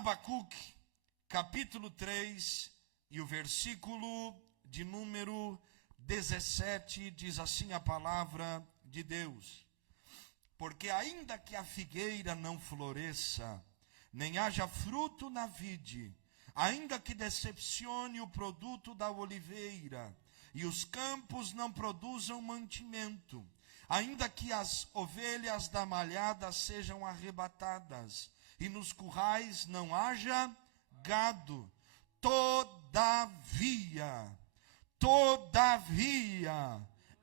Abacuque, capítulo 3, e o versículo de número 17, diz assim a palavra de Deus: porque ainda que a figueira não floresça, nem haja fruto na vide, ainda que decepcione o produto da oliveira, e os campos não produzam mantimento, ainda que as ovelhas da malhada sejam arrebatadas, e nos currais não haja gado, todavia,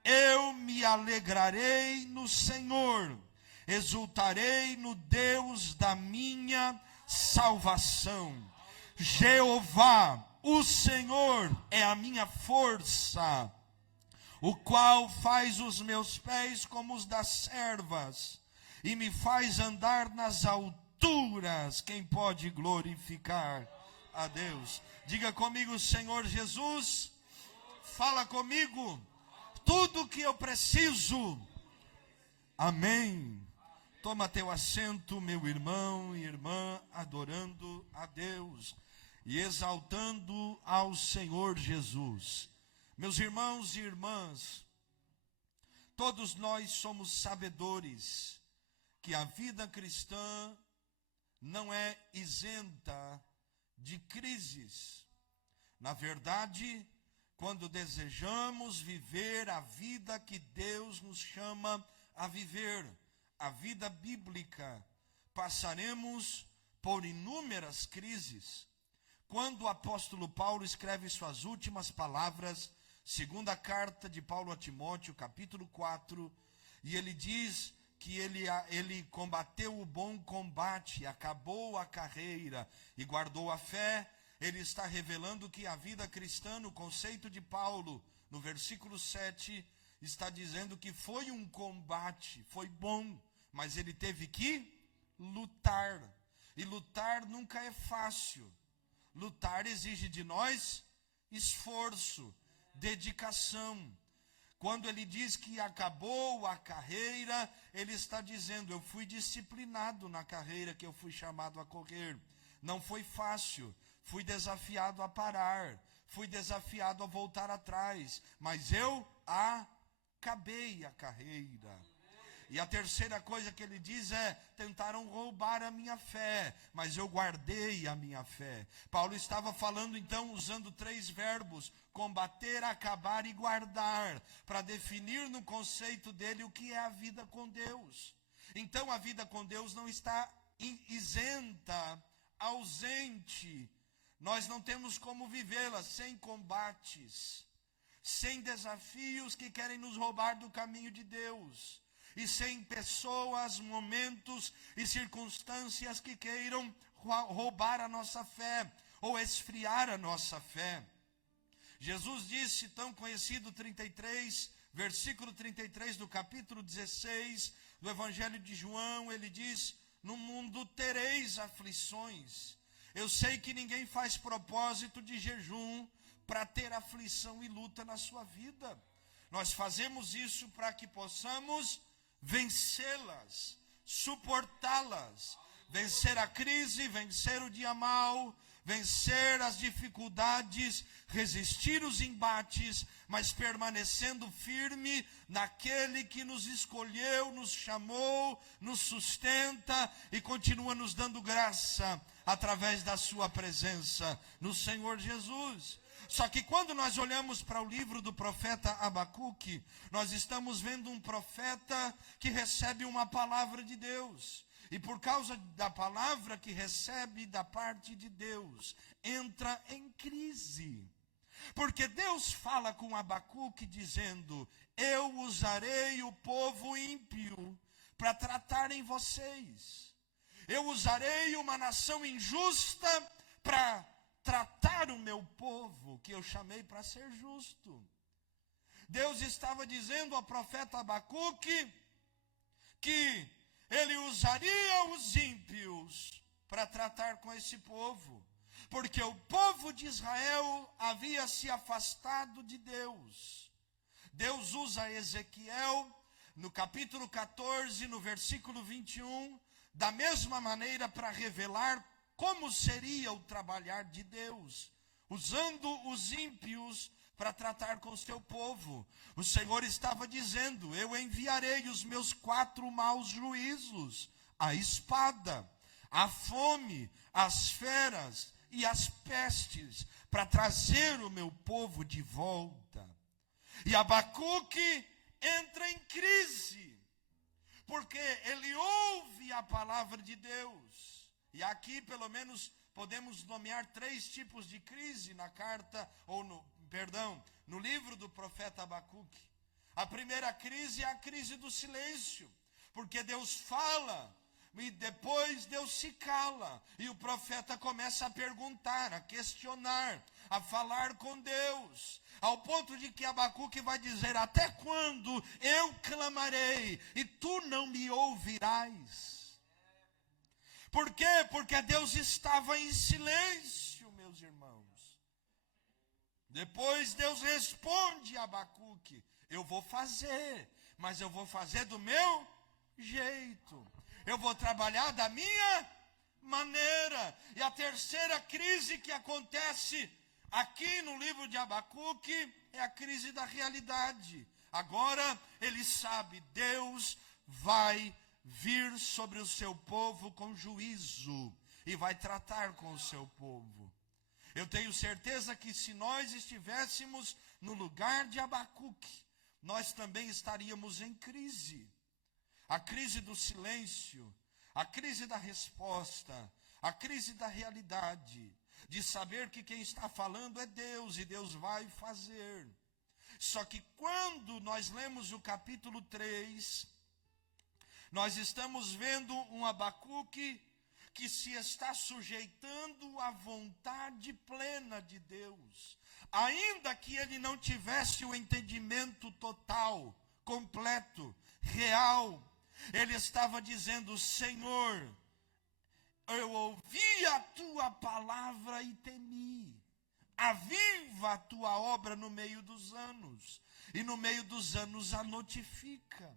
eu me alegrarei no Senhor, exultarei no Deus da minha salvação. Jeová, o Senhor, é a minha força, o qual faz os meus pés como os das servas, e me faz andar nas alturas. Quem pode glorificar a Deus? Diga comigo: Senhor Jesus, fala comigo tudo o que eu preciso. Amém. Toma teu assento, meu irmão e irmã, adorando a Deus e exaltando ao Senhor Jesus. Meus irmãos e irmãs, todos nós somos sabedores que a vida cristã não é isenta de crises. Na verdade, quando desejamos viver a vida que Deus nos chama a viver, a vida bíblica, passaremos por inúmeras crises. Quando o apóstolo Paulo escreve suas últimas palavras, segunda carta de Paulo a Timóteo, capítulo 4, e ele diz que ele combateu o bom combate, acabou a carreira e guardou a fé. Ele está revelando que a vida cristã, no conceito de Paulo, no versículo 7, está dizendo que foi um combate, foi bom, mas ele teve que lutar. E lutar nunca é fácil. Lutar exige de nós esforço, dedicação. Quando ele diz que acabou a carreira, ele está dizendo: eu fui disciplinado na carreira que eu fui chamado a correr. Não foi fácil. Fui desafiado a parar, fui desafiado a voltar atrás, mas eu acabei a carreira. E a terceira coisa que ele diz é: tentaram roubar a minha fé, mas eu guardei a minha fé. Paulo estava falando então, usando três verbos: combater, acabar e guardar, para definir no conceito dele o que é a vida com Deus. Então a vida com Deus não está isenta, ausente. Nós não temos como vivê-la sem combates, sem desafios que querem nos roubar do caminho de Deus, e sem pessoas, momentos e circunstâncias que queiram roubar a nossa fé ou esfriar a nossa fé. Jesus disse, tão conhecido 33, versículo 33 do capítulo 16 do Evangelho de João, ele diz: no mundo tereis aflições. Eu sei que ninguém faz propósito de jejum para ter aflição e luta na sua vida. Nós fazemos isso para que possamos vencê-las, suportá-las, vencer a crise, vencer o dia mau, vencer as dificuldades, resistir os embates, mas permanecendo firme naquele que nos escolheu, nos chamou, nos sustenta e continua nos dando graça através da sua presença no Senhor Jesus. Só que quando nós olhamos para o livro do profeta Abacuque, nós estamos vendo um profeta que recebe uma palavra de Deus. E por causa da palavra que recebe da parte de Deus, entra em crise. Porque Deus fala com Abacuque dizendo: eu usarei o povo ímpio para tratarem vocês. Eu usarei uma nação injusta para tratar o meu povo, que eu chamei para ser justo. Deus estava dizendo ao profeta Abacuque que ele usaria os ímpios para tratar com esse povo, porque o povo de Israel havia se afastado de Deus. Deus usa Ezequiel no capítulo 14, no versículo 21, da mesma maneira para revelar como seria o trabalhar de Deus, usando os ímpios para tratar com o seu povo. O Senhor estava dizendo: eu enviarei os meus 4 maus juízos, a espada, a fome, as feras e as pestes, para trazer o meu povo de volta. E Abacuque entra em crise, porque ele ouve a palavra de Deus. E aqui, pelo menos, podemos nomear 3 tipos de crise na carta, no livro do profeta Abacuque. A primeira crise é a crise do silêncio, porque Deus fala e depois Deus se cala, e o profeta começa a perguntar, a questionar, a falar com Deus, ao ponto de que Abacuque vai dizer: até quando eu clamarei e tu não me ouvirás? Por quê? Porque Deus estava em silêncio, meus irmãos. Depois Deus responde a Abacuque: eu vou fazer, mas eu vou fazer do meu jeito. Eu vou trabalhar da minha maneira. E a terceira crise que acontece aqui no livro de Abacuque é a crise da realidade. Agora ele sabe, Deus vai vir sobre o seu povo com juízo e vai tratar com o seu povo. Eu tenho certeza que se nós estivéssemos no lugar de Abacuque, nós também estaríamos em crise. A crise do silêncio, a crise da resposta, a crise da realidade, de saber que quem está falando é Deus e Deus vai fazer. Só que quando nós lemos o capítulo 3, nós estamos vendo um Abacuque que se está sujeitando à vontade plena de Deus, ainda que ele não tivesse o entendimento total, completo, real. Ele estava dizendo: Senhor, eu ouvi a tua palavra e temi. Aviva a tua obra no meio dos anos. E no meio dos anos a notifica.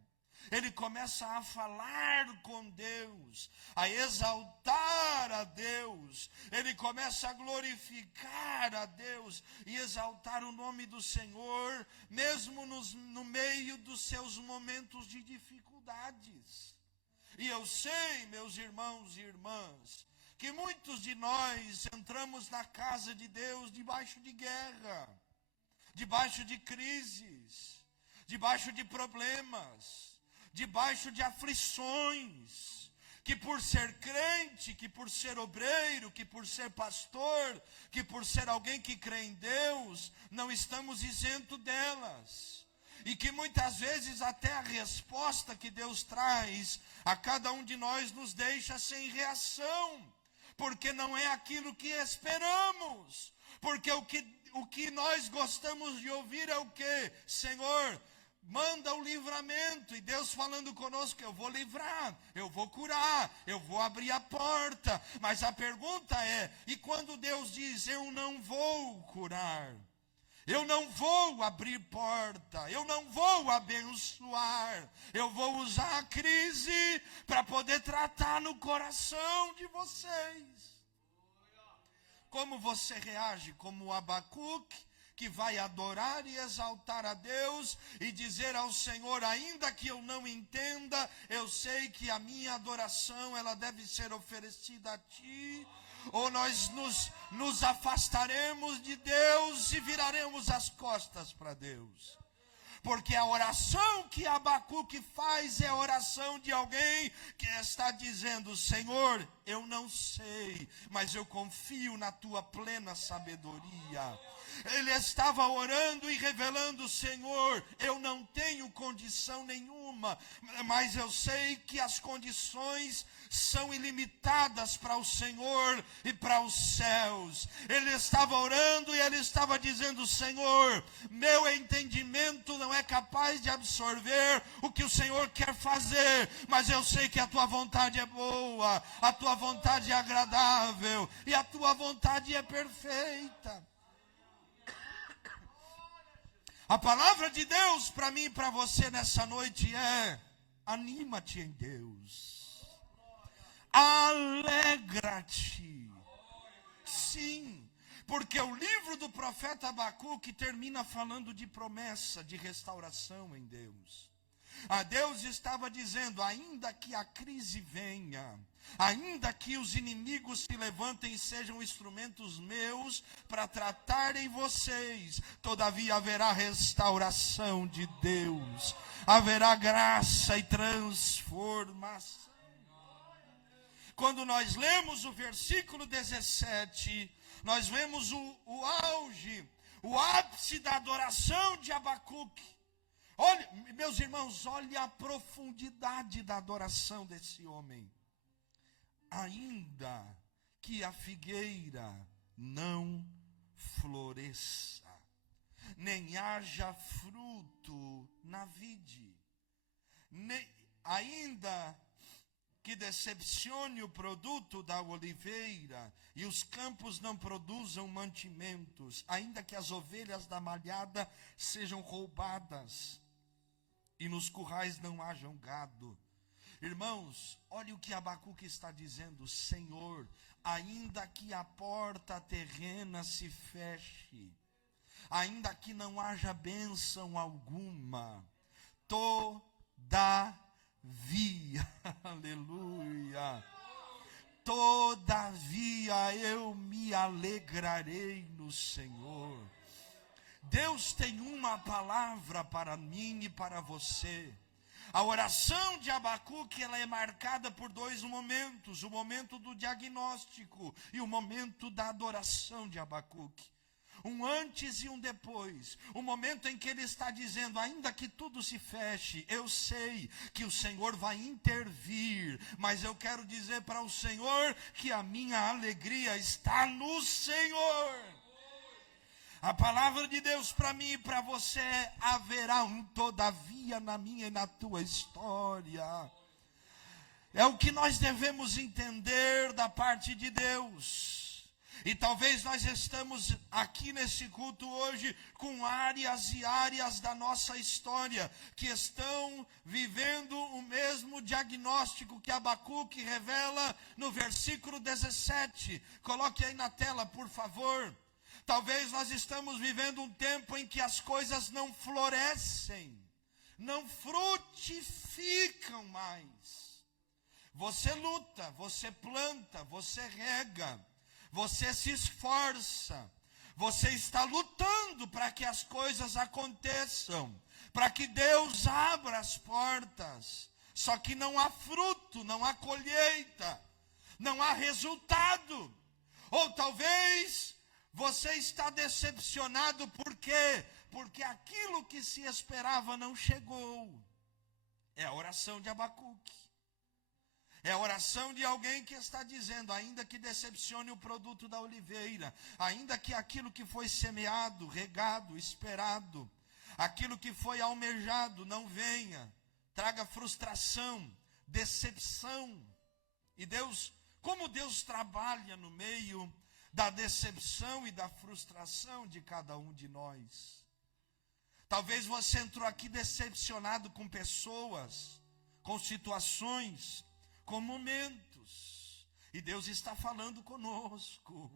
Ele começa a falar com Deus, a exaltar a Deus. Ele começa a glorificar a Deus e exaltar o nome do Senhor, mesmo no meio dos seus momentos de dificuldades. E eu sei, meus irmãos e irmãs, que muitos de nós entramos na casa de Deus debaixo de guerra, debaixo de crises, debaixo de problemas, debaixo de aflições, que por ser crente, que por ser obreiro, que por ser pastor, que por ser alguém que crê em Deus, não estamos isentos delas. E que muitas vezes até a resposta que Deus traz a cada um de nós nos deixa sem reação, porque não é aquilo que esperamos, porque o que nós gostamos de ouvir é o quê? Senhor, manda o livramento. E Deus falando conosco: eu vou livrar, eu vou curar, eu vou abrir a porta. Mas a pergunta é: e quando Deus diz eu não vou curar, eu não vou abrir porta, eu não vou abençoar, eu vou usar a crise para poder tratar no coração de vocês? Como você reage? Como Abacuque, que vai adorar e exaltar a Deus e dizer ao Senhor: ainda que eu não entenda, eu sei que a minha adoração ela deve ser oferecida a Ti. Ou nós nos afastaremos de Deus e viraremos as costas para Deus? Porque a oração que Abacuque faz é a oração de alguém que está dizendo: Senhor, eu não sei, mas eu confio na tua plena sabedoria. Ele estava orando e revelando: Senhor, eu não tenho condição nenhuma, mas eu sei que as condições são ilimitadas para o Senhor e para os céus. Ele estava orando e ele estava dizendo: Senhor, meu entendimento não é capaz de absorver o que o Senhor quer fazer, mas eu sei que a tua vontade é boa, a tua vontade é agradável e a tua vontade é perfeita. A palavra de Deus para mim e para você nessa noite é: anima-te em Deus, alegra-te, Sim, porque o livro do profeta Abacuque termina falando de promessa, de restauração em Deus. A Deus estava dizendo, ainda que a crise venha, ainda que os inimigos se levantem e sejam instrumentos meus para tratarem vocês, todavia haverá restauração de Deus, haverá graça e transformação. Quando nós lemos o versículo 17, nós vemos o auge, o ápice da adoração de Abacuque. Olha, meus irmãos, olhe a profundidade da adoração desse homem. Ainda que a figueira não floresça, nem haja fruto na vide, ainda que decepcione o produto da oliveira e os campos não produzam mantimentos, ainda que as ovelhas da malhada sejam roubadas e nos currais não hajam gado. Irmãos, olha o que Abacuque está dizendo: Senhor, ainda que a porta terrena se feche, ainda que não haja bênção alguma, todavia, aleluia, todavia eu me alegrarei no Senhor. Deus tem uma palavra para mim e para você. A oração de Abacuque, ela é marcada por dois momentos: o momento do diagnóstico e o momento da adoração de Abacuque. Um antes e um depois. O momento em que ele está dizendo, ainda que tudo se feche, eu sei que o Senhor vai intervir, mas eu quero dizer para o Senhor que a minha alegria está no Senhor. A palavra de Deus para mim e para você é: haverá um todavia na minha e na tua história. É o que nós devemos entender da parte de Deus. E talvez nós estamos aqui nesse culto hoje com áreas e áreas da nossa história que estão vivendo o mesmo diagnóstico que Abacuque revela no versículo 17. Coloque aí na tela, por favor. Talvez nós estamos vivendo um tempo em que as coisas não florescem, não frutificam mais. Você luta, você planta, você rega, você se esforça, você está lutando para que as coisas aconteçam, para que Deus abra as portas. Só que não há fruto, não há colheita, não há resultado. Ou talvez você está decepcionado, por quê? Porque aquilo que se esperava não chegou. É a oração de Abacuque. É a oração de alguém que está dizendo, ainda que decepcione o produto da oliveira, ainda que aquilo que foi semeado, regado, esperado, aquilo que foi almejado não venha, traga frustração, decepção. E Deus, como Deus trabalha no meio da decepção e da frustração de cada um de nós. Talvez você entrou aqui decepcionado com pessoas, com situações, com momentos, e Deus está falando conosco.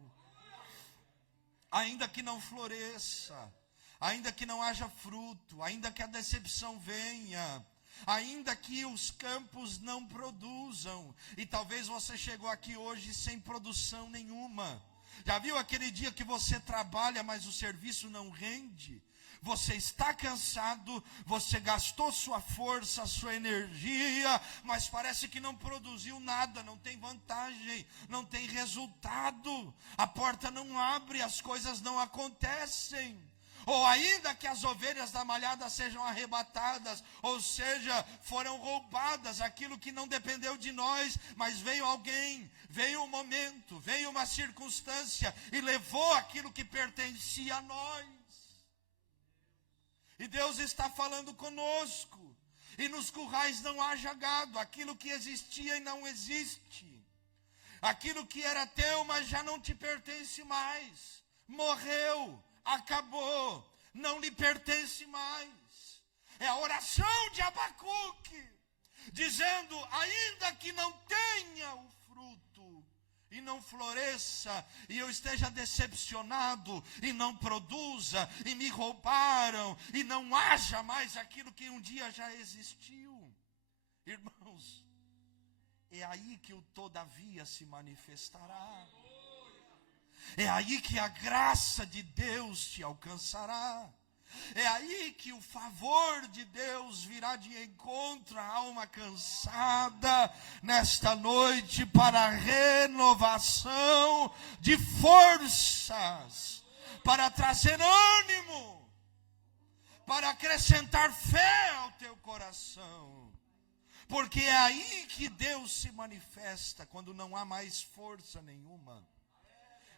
Ainda que não floresça, ainda que não haja fruto, ainda que a decepção venha, ainda que os campos não produzam, e talvez você chegou aqui hoje sem produção nenhuma. Já viu aquele dia que você trabalha, mas o serviço não rende? Você está cansado, você gastou sua força, sua energia, mas parece que não produziu nada, não tem vantagem, não tem resultado. A porta não abre, as coisas não acontecem. Ou ainda que as ovelhas da malhada sejam arrebatadas, ou seja, foram roubadas, aquilo que não dependeu de nós, mas veio alguém, veio um momento, veio uma circunstância e levou aquilo que pertencia a nós. E Deus está falando conosco. E nos currais não haja gado, aquilo que existia e não existe. Aquilo que era teu, mas já não te pertence mais. Morreu, acabou, não lhe pertence mais. É a oração de Abacuque, dizendo, ainda que não tenha o fruto, e não floresça, e eu esteja decepcionado, e não produza, e me roubaram, e não haja mais aquilo que um dia já existiu. Irmãos, é aí que o todavia se manifestará. É aí que a graça de Deus te alcançará. É aí que o favor de Deus virá de encontro à alma cansada nesta noite para a renovação de forças, para trazer ânimo, para acrescentar fé ao teu coração. Porque é aí que Deus se manifesta, quando não há mais força nenhuma.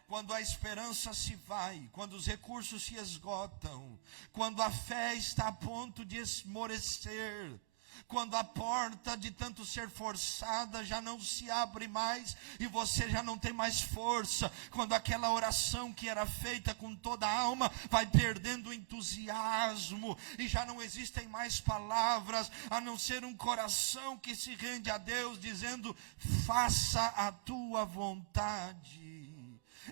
Quando a esperança se vai, quando os recursos se esgotam, quando a fé está a ponto de esmorecer, quando a porta de tanto ser forçada já não se abre mais e você já não tem mais força, quando aquela oração que era feita com toda a alma vai perdendo o entusiasmo e já não existem mais palavras a não ser um coração que se rende a Deus dizendo: faça a tua vontade.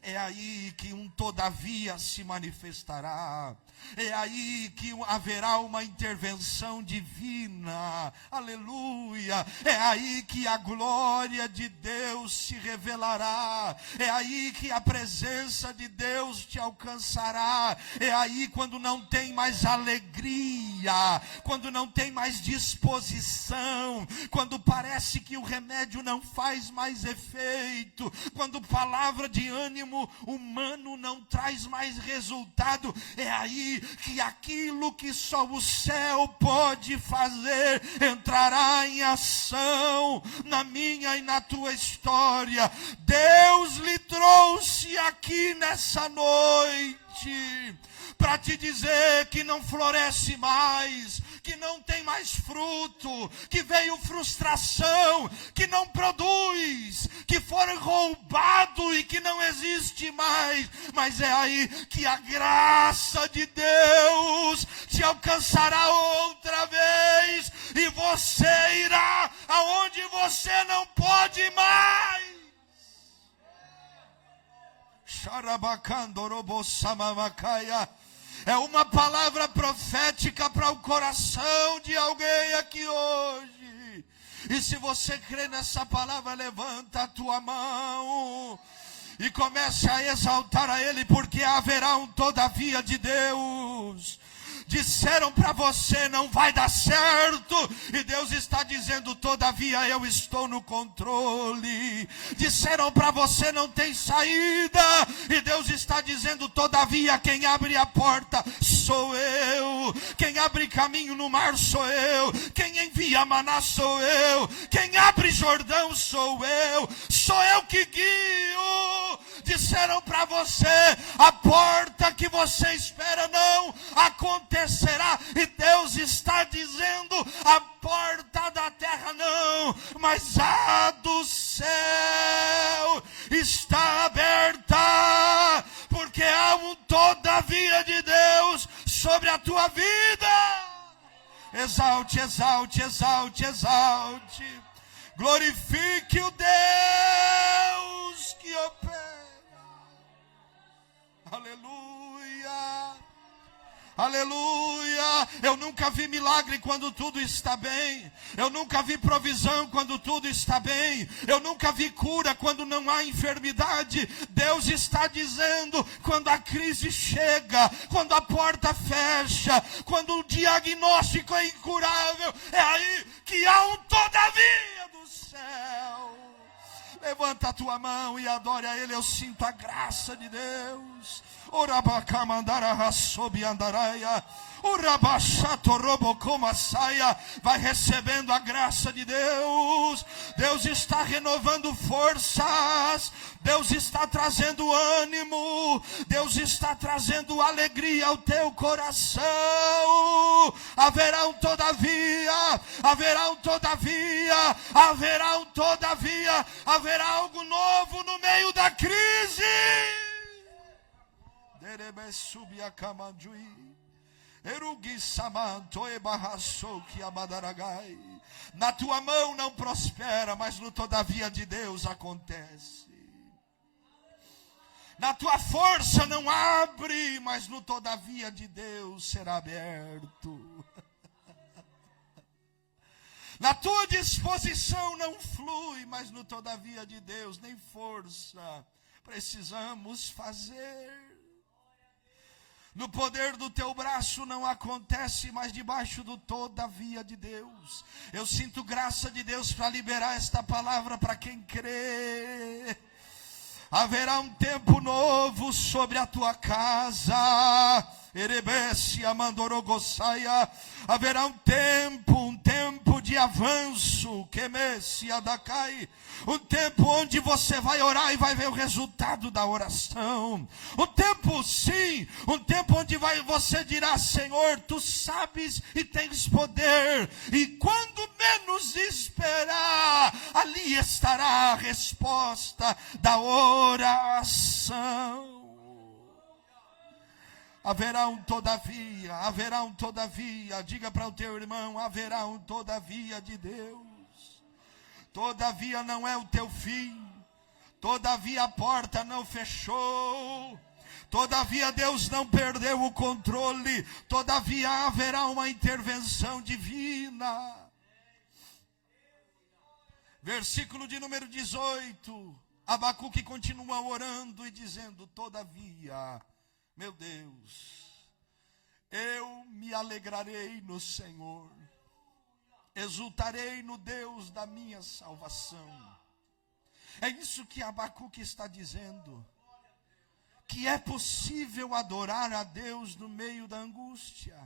É aí que um todavia se manifestará. É aí que haverá uma intervenção divina. Aleluia. É aí que a glória de Deus se revelará. É aí que a presença de Deus te alcançará. É aí quando não tem mais alegria, quando não tem mais disposição, quando parece que o remédio não faz mais efeito, quando palavra de ânimo humano não traz mais resultado. É aí que aquilo que só o céu pode fazer entrará em ação na minha e na tua história. Deus lhe trouxe aqui nessa noite para te dizer que não floresce mais, que não tem mais fruto, que veio frustração, que não produz, que foi roubado e que não existe mais. Mas é aí que a graça de Deus te alcançará outra vez e você irá aonde você não pode mais. É uma palavra profética para o coração de alguém aqui hoje. E se você crê nessa palavra, levanta a tua mão e comece a exaltar a Ele, porque haverá um todavia de Deus. Disseram para você: não vai dar certo, e Deus está dizendo: todavia eu estou no controle. Disseram para você: não tem saída, e Deus está dizendo: todavia quem abre a porta sou eu, quem abre caminho no mar sou eu, quem envia maná sou eu, quem abre Jordão sou eu que guio. Disseram para você: a porta que você espera não acontecerá, e Deus está dizendo: a porta da terra não, mas a do céu está aberta, porque há um todavia de Deus sobre a tua vida. Exalte, exalte, exalte, exalte. Glorifique o Deus que opera. Aleluia. Aleluia. Eu nunca vi milagre quando tudo está bem. Eu nunca vi provisão quando tudo está bem. Eu nunca vi cura quando não há enfermidade. Deus está dizendo: quando a crise chega, quando a porta fecha, quando o diagnóstico é incurável, é aí que há um todavia do céu. Levanta a tua mão e adore a Ele. Eu sinto a graça de Deus. Vai recebendo a graça de Deus. Deus está renovando forças. Deus está trazendo ânimo. Deus está trazendo alegria ao teu coração. Haverá um todavia. Haverá um todavia. Haverá um todavia. Haverá algo novo no meio da crise. Na tua mão não prospera, mas no todavia de Deus acontece. Na tua força não abre, mas no todavia de Deus será aberto. Na tua disposição não flui, mas no todavia de Deus nem força precisamos fazer. No poder do teu braço não acontece, mas debaixo do todavia de Deus. Eu sinto graça de Deus para liberar esta palavra para quem crê. Haverá um tempo novo sobre a tua casa. Erebesia mandorogossaia. Haverá um tempo de avanço. Quemesia dacai. Um tempo onde você vai orar e vai ver o resultado da oração. Um tempo, sim, um tempo onde você dirá: Senhor, tu sabes e tens poder. E quando menos esperar, ali estará a resposta da oração. Haverá um todavia, diga para o teu irmão: haverá um todavia de Deus. Todavia não é o teu fim, todavia a porta não fechou, todavia Deus não perdeu o controle, todavia haverá uma intervenção divina. Versículo de número 18, Abacuque continua orando e dizendo: todavia, meu Deus, eu me alegrarei no Senhor, exultarei no Deus da minha salvação. É isso que Abacuque está dizendo, que é possível adorar a Deus no meio da angústia.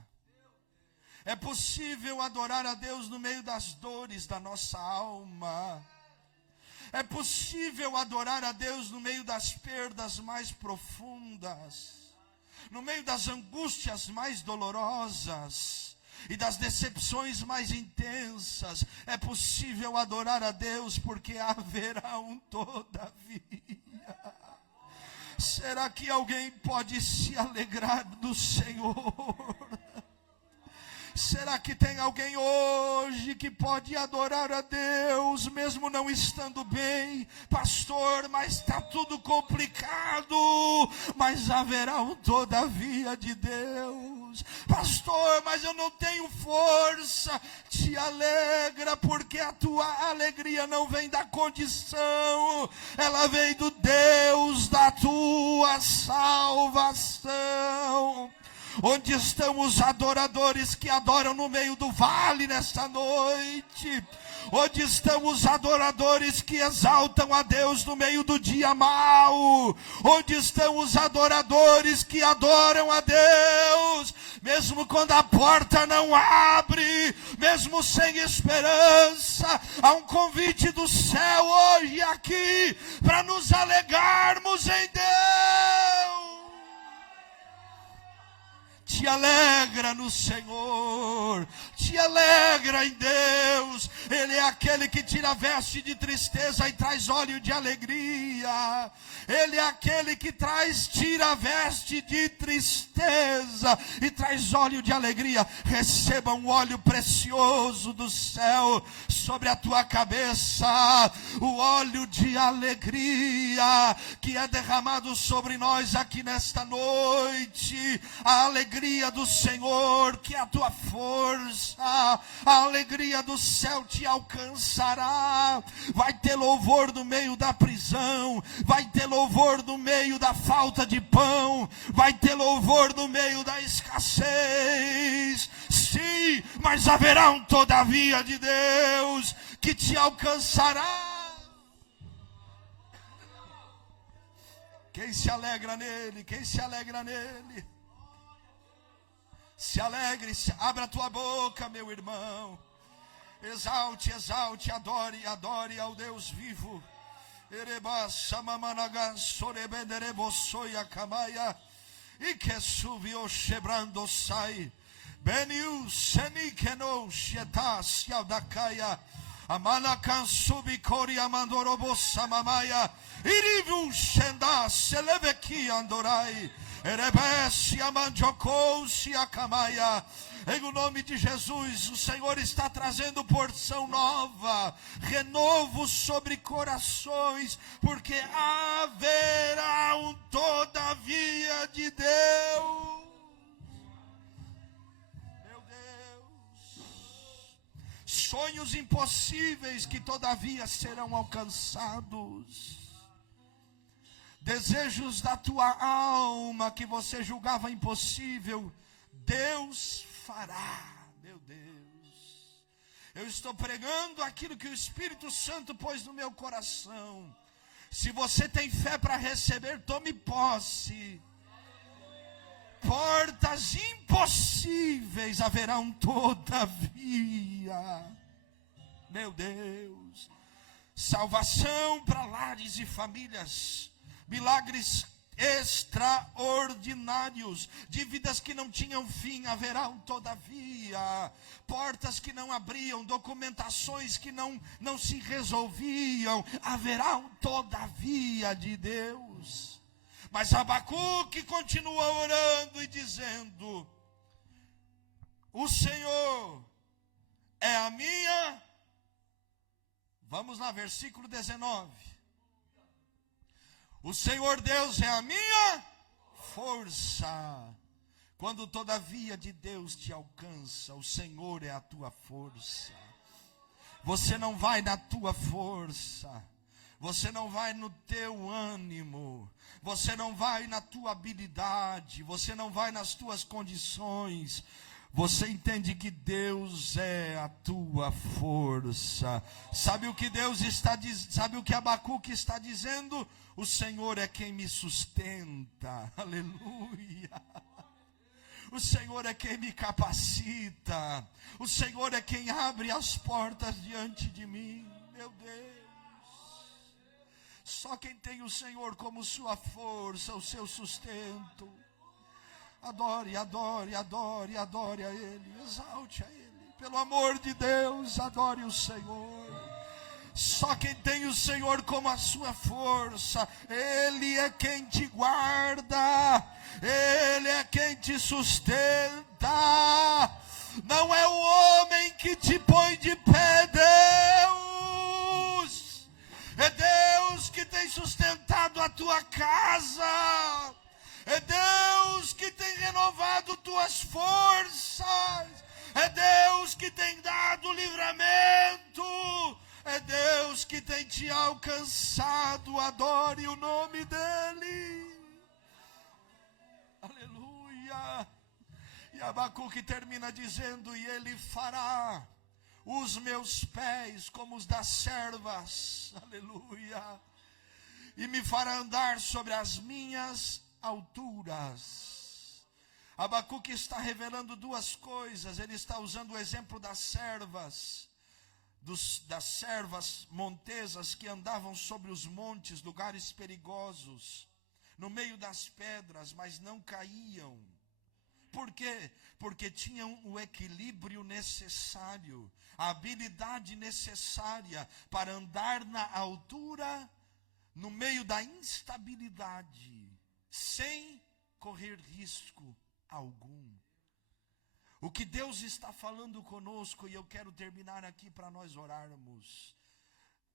É possível adorar a Deus no meio das dores da nossa alma. É possível adorar a Deus no meio das perdas mais profundas, no meio das angústias mais dolorosas e das decepções mais intensas. É possível adorar a Deus porque haverá um todavia. Será que alguém pode se alegrar do Senhor? Será que tem alguém hoje que pode adorar a Deus, mesmo não estando bem? Pastor, mas está tudo complicado. Mas haverá um todavia de Deus. Pastor, mas eu não tenho força. Te alegra, porque a tua alegria não vem da condição, ela vem do Deus da tua salvação. Onde estão os adoradores que adoram no meio do vale nesta noite? Onde estão os adoradores que exaltam a Deus no meio do dia mau? Onde estão os adoradores que adoram a Deus, mesmo quando a porta não abre, mesmo sem esperança? Há um convite do céu hoje aqui, para nos alegrarmos em Deus. Te alegra no Senhor, te alegra em Deus. Ele é aquele que tira a veste de tristeza e traz óleo de alegria. Ele é aquele que tira a veste de tristeza e traz óleo de alegria. Receba um óleo precioso do céu sobre a tua cabeça, o óleo de alegria que é derramado sobre nós aqui nesta noite. A alegria do Senhor, que é a tua força, a alegria do céu te alcançará. Vai ter louvor no meio da prisão, vai ter louvor no meio da falta de pão, vai ter louvor no meio da escassez. Sim, mas haverá um todavia de Deus que te alcançará. Quem se alegra nele? Quem se alegra nele? Se alegre, abra a tua boca, meu irmão. Exalte, exalte, adore, adore ao Deus vivo. Erebassa mamanagan sorebenderebo soia kamaia. E que subiu chebrando sai. Beniu senikeno sheta siadakaia. Amanakan subi coria mandorobo samamaia. Irivu shenda seleveki andorai. Em o nome de Jesus, o Senhor está trazendo porção nova, renovo sobre corações, porque haverá um todavia de Deus. Meu Deus, sonhos impossíveis que todavia serão alcançados. Desejos da tua alma que você julgava impossível, Deus fará. Meu Deus, eu estou pregando aquilo que o Espírito Santo pôs no meu coração. Se você tem fé para receber, tome posse. Portas impossíveis haverão todavia. Meu Deus, salvação para lares e famílias, milagres extraordinários, dívidas que não tinham fim haverão todavia, portas que não abriam, documentações que não se resolviam, haverão todavia de Deus. Mas Abacuque continua orando e dizendo: o Senhor é a minha, vamos lá, versículo 19. O Senhor Deus é a minha força. Quando todavia de Deus te alcança, o Senhor é a tua força. Você não vai na tua força, você não vai no teu ânimo, você não vai na tua habilidade, você não vai nas tuas condições. Você entende que Deus é a tua força. Sabe o que Deus está dizendo? Sabe o que Abacuque está dizendo? O Senhor é quem me sustenta. Aleluia. O Senhor é quem me capacita. O Senhor é quem abre as portas diante de mim. Meu Deus. Só quem tem o Senhor como sua força, o seu sustento. Adore, adore, adore, adore a Ele, exalte a Ele, pelo amor de Deus, adore o Senhor. Só quem tem o Senhor como a sua força, Ele é quem te guarda, Ele é quem te sustenta. Não é o homem que te põe de pé, Deus. É Deus que tem sustentado a tua casa. É Deus que tem renovado tuas forças. É Deus que tem dado livramento. É Deus que tem te alcançado. Adore o nome dEle. Aleluia. E Abacuque termina dizendo: e Ele fará os meus pés como os das servas. Aleluia. E me fará andar sobre as minhas alturas. Abacuque está revelando duas coisas. Ele está usando o exemplo das servas, das servas montesas que andavam sobre os montes, lugares perigosos, no meio das pedras, mas não caíam. Por quê? Porque tinham o equilíbrio necessário, a habilidade necessária para andar na altura, no meio da instabilidade, sem correr risco algum. O que Deus está falando conosco, e eu quero terminar aqui para nós orarmos.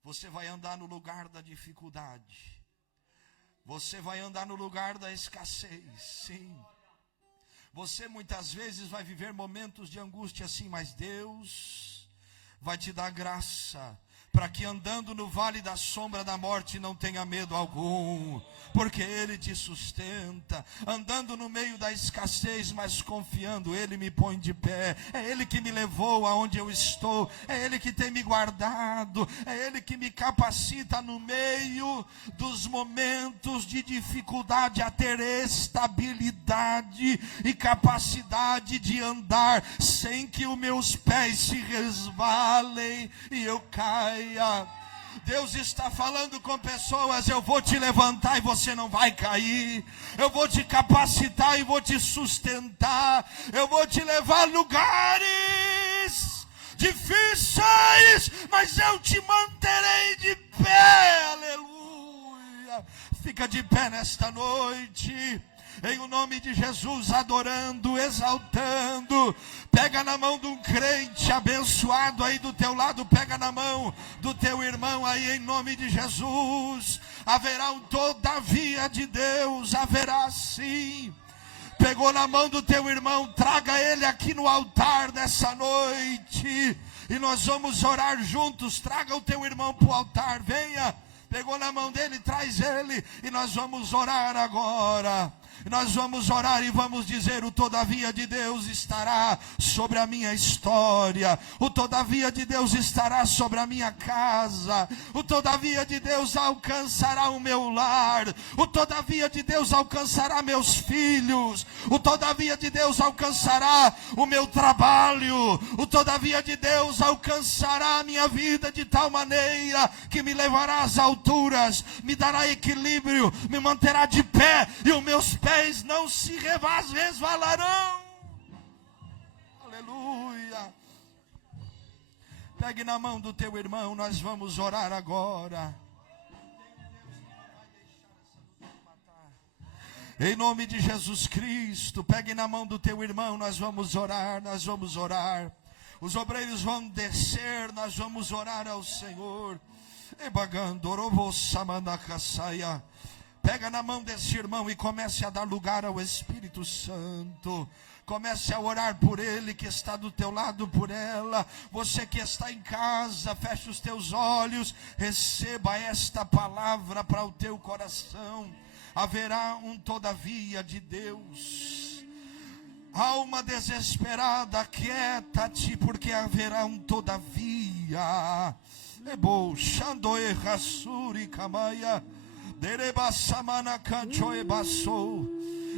Você vai andar no lugar da dificuldade, você vai andar no lugar da escassez, sim. Você muitas vezes vai viver momentos de angústia, assim, mas Deus vai te dar graça, para que andando no vale da sombra da morte não tenha medo algum, porque Ele te sustenta. Andando no meio da escassez, mas confiando, Ele me põe de pé. É Ele que me levou aonde eu estou, é Ele que tem me guardado, é Ele que me capacita no meio dos momentos de dificuldade a ter estabilidade e capacidade de andar sem que os meus pés se resvalem e eu caia. Deus está falando com pessoas: eu vou te levantar e você não vai cair, eu vou te capacitar e vou te sustentar, eu vou te levar a lugares difíceis, mas eu te manterei de pé. Aleluia. Fica de pé nesta noite. em o nome de Jesus, adorando, exaltando. Pega na mão de um crente abençoado aí do teu lado, pega na mão do teu irmão aí, em nome de Jesus. Haverá um todavia de Deus, haverá sim. Pegou na mão do teu irmão, traga ele aqui no altar nessa noite, e nós vamos orar juntos. Traga o teu irmão para o altar, venha. Pegou na mão dele, traz ele, e nós vamos orar agora. Nós vamos orar e vamos dizer: o todavia de Deus estará sobre a minha história, o todavia de Deus estará sobre a minha casa, o todavia de Deus alcançará o meu lar, o todavia de Deus alcançará meus filhos, o todavia de Deus alcançará o meu trabalho, o todavia de Deus alcançará a minha vida de tal maneira que me levará às alturas, me dará equilíbrio, me manterá de pé, e os meus pés não se resvalarão. Aleluia. Pegue na mão do teu irmão, nós vamos orar agora. Em nome de Jesus Cristo, pegue na mão do teu irmão, nós vamos orar, nós vamos orar. Os obreiros vão descer, nós vamos orar ao Senhor. Pega na mão desse irmão e comece a dar lugar ao Espírito Santo. Comece a orar por ele que está do teu lado, por ela. Você que está em casa, feche os teus olhos. Receba esta palavra para o teu coração. Haverá um todavia de Deus. Alma desesperada, quieta-te, porque haverá um todavia. Ebo, Xandoe, Rassuri, Kamaia. Dereba samana cancho e basso,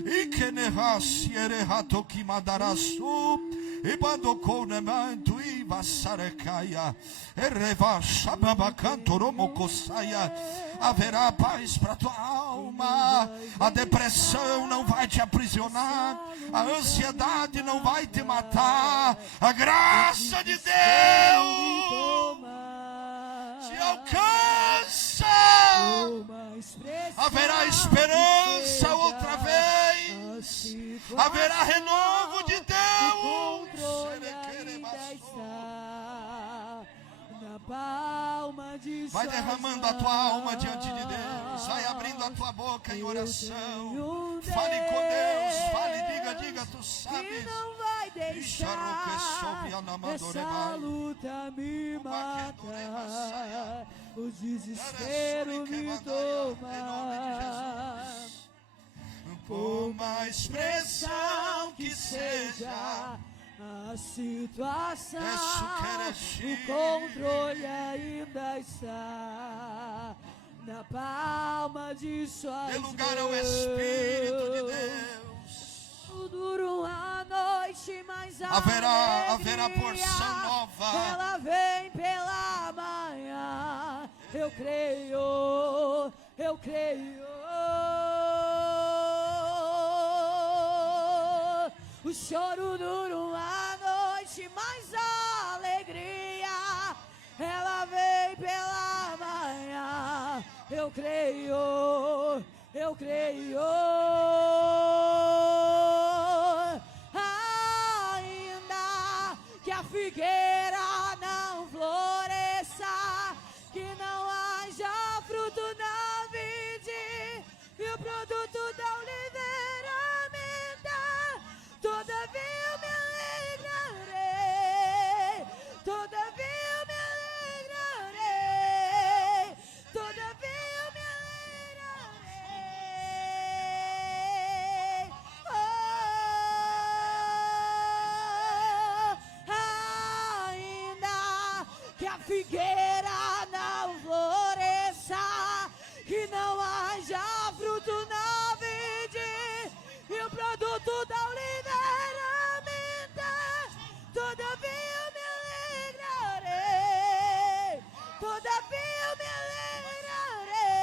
e que nevassi erehato que madarasu, e badocou nemanto e vassarecaia, e revassa babacantoromocosaia. Haverá paz para tua alma, a depressão não vai te aprisionar, a ansiedade não vai te matar, a graça de Deus te alcança. Haverá esperança outra vez. Haverá renovo de Deus. Vai derramando a tua alma diante de Deus. Vai abrindo a tua boca em oração. Fale com Deus. Fale, diga, tu sabes. Não vai deixar essa luta me matar, o desespero me toma. Por mais pressão que seja a situação, o controle ainda está na palma de suas mãos. Dê lugar ao Espírito de Deus. Dura uma noite, mas haverá porção nova. Ela vem pela manhã. Eu creio, eu creio. O choro dura uma noite, mas a alegria, ela vem pela manhã. Eu creio, eu creio. Ainda que a figueira não floresça, que não haja fruto na vide, e o produto da oliveira, todavia eu me alegrarei, todavia eu me alegrarei, todavia eu me alegrarei. Ainda que a figueira não floresça, que não haja fruto na vide, e o produto da oliveira minta, todavia eu me alegrarei, todavia eu me alegrarei,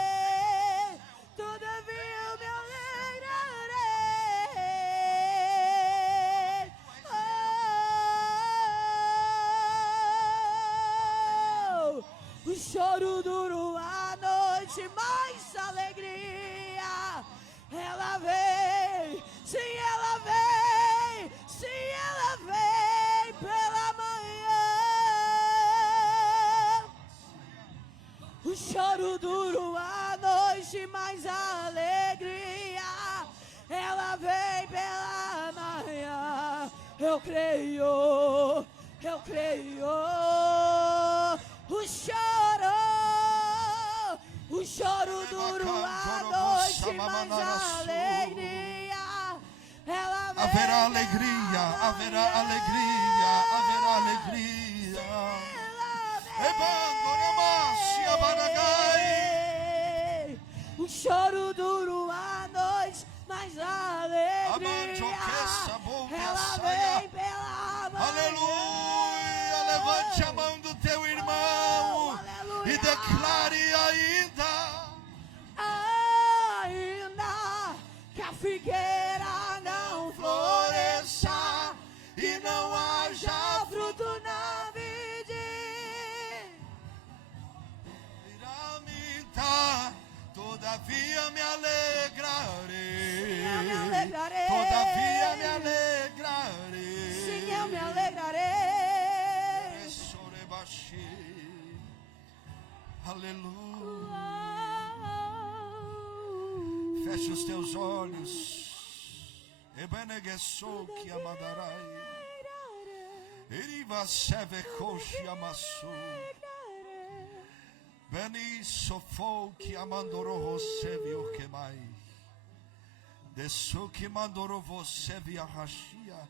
todavia eu me alegrarei. O choro dura uma noite, mas a alegria, ela vem sim, ela vem, sim, ela vem pela manhã. O choro duro à noite, mas a alegria, ela vem pela manhã. Eu creio, eu creio. O choro duro à noite, mas a alegria, ela vem. Haverá alegria, haverá alegria, haverá alegria. O choro duro à noite, mas a alegria, ela vem pela manhã. Aleluia, levante a mão do teu irmão e declare ainda que a figueira não floresça e não haja fruto na vide. Todavia me alegrarei. Sim, eu me alegrarei. Todavia me alegrarei. Sim, eu me alegrarei. Aleluia. Feche os teus olhos. Ebenegesou que amadarai. Eriva seve coxi amassou. Beni sofou que amandorou você viu que mais. Desço que mandorou você via rachia.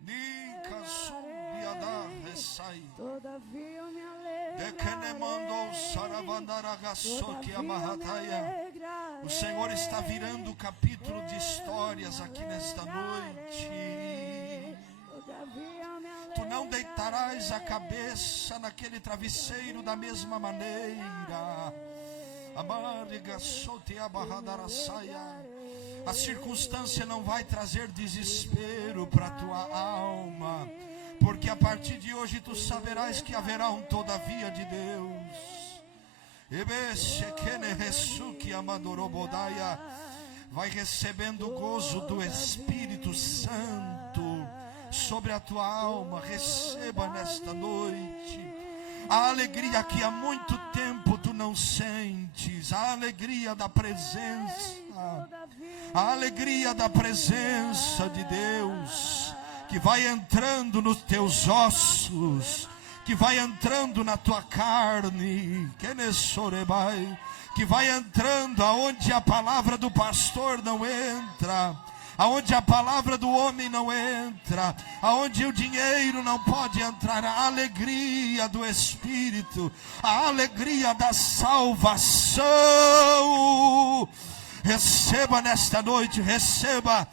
Nica subiada resai. Todavia eu me alegrarei. De que ne mandou saravandaragasou que amarrataia. O Senhor está virando o capítulo de histórias aqui nesta noite. Tu não deitarás a cabeça naquele travesseiro da mesma maneira. A circunstância não vai trazer desespero para a tua alma, porque a partir de hoje tu saberás que haverá um todavia de Deus. Vai recebendo o gozo do Espírito Santo sobre a tua alma. Receba nesta noite a alegria que há muito tempo tu não sentes, a alegria da presença, a alegria da presença de Deus, que vai entrando nos teus ossos, que vai entrando na tua carne, que vai entrando aonde a palavra do pastor não entra, aonde a palavra do homem não entra, aonde o dinheiro não pode entrar. A alegria do Espírito, a alegria da salvação. Receba nesta noite, receba.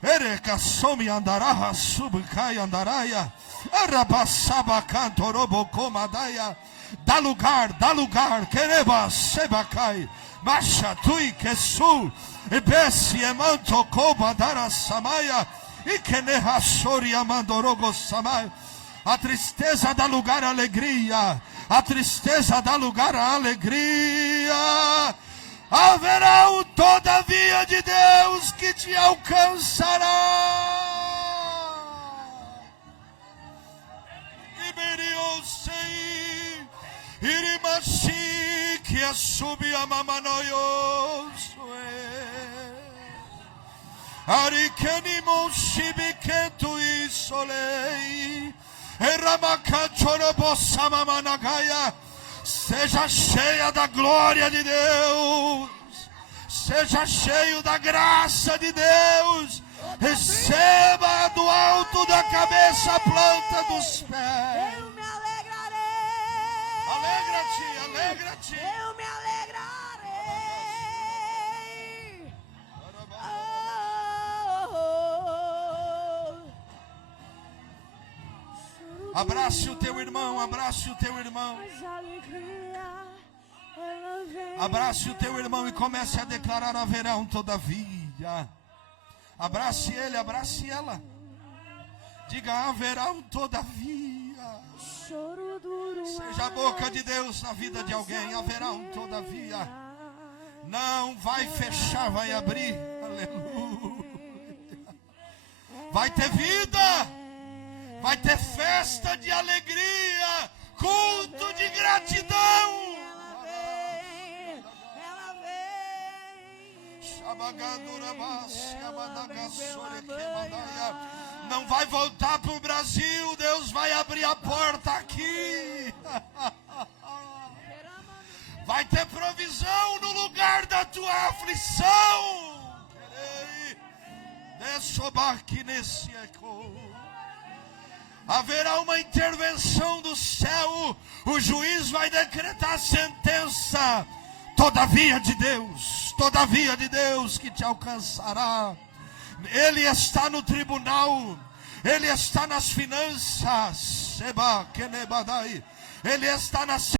Ereka somi andaraha subkai andaraia. Arabasaba cantorobo comadaya. Dá lugar, quereba sebakai. Machatui kesul. Ebesi emanto koba dara samaya. E keneha soria mandorogo samaya. A tristeza dá lugar à alegria. A tristeza dá lugar à alegria. Haverá um todavia de Deus que te alcançará. Iberiosei, irimashi que assume a mamanoios. Arikenimo shibiketu isolei. Eramakanchorobossamamanagaya. Seja cheia da glória de Deus. Seja cheio da graça de Deus. Receba do alto da cabeça a planta dos pés. Eu me alegrarei. Alegra-te, alegra-te. Eu me alegrarei. Abrace o teu irmão, abrace o teu irmão. Abrace o teu irmão e comece a declarar: haverá um todavia. Abrace ele, abrace ela. Diga: haverá um todavia. Seja a boca de Deus na vida de alguém. Haverá um todavia. Não vai fechar, vai abrir. Aleluia. Vai ter vida, vai ter festa de alegria, culto de gratidão. Ela vem. Não vai voltar para o Brasil, Deus vai abrir a porta aqui. Vai ter provisão no lugar da tua aflição. Haverá uma intervenção do céu. O juiz vai decretar sentença. Todavia de Deus que te alcançará. Ele está no tribunal. Ele está nas finanças. Ele está na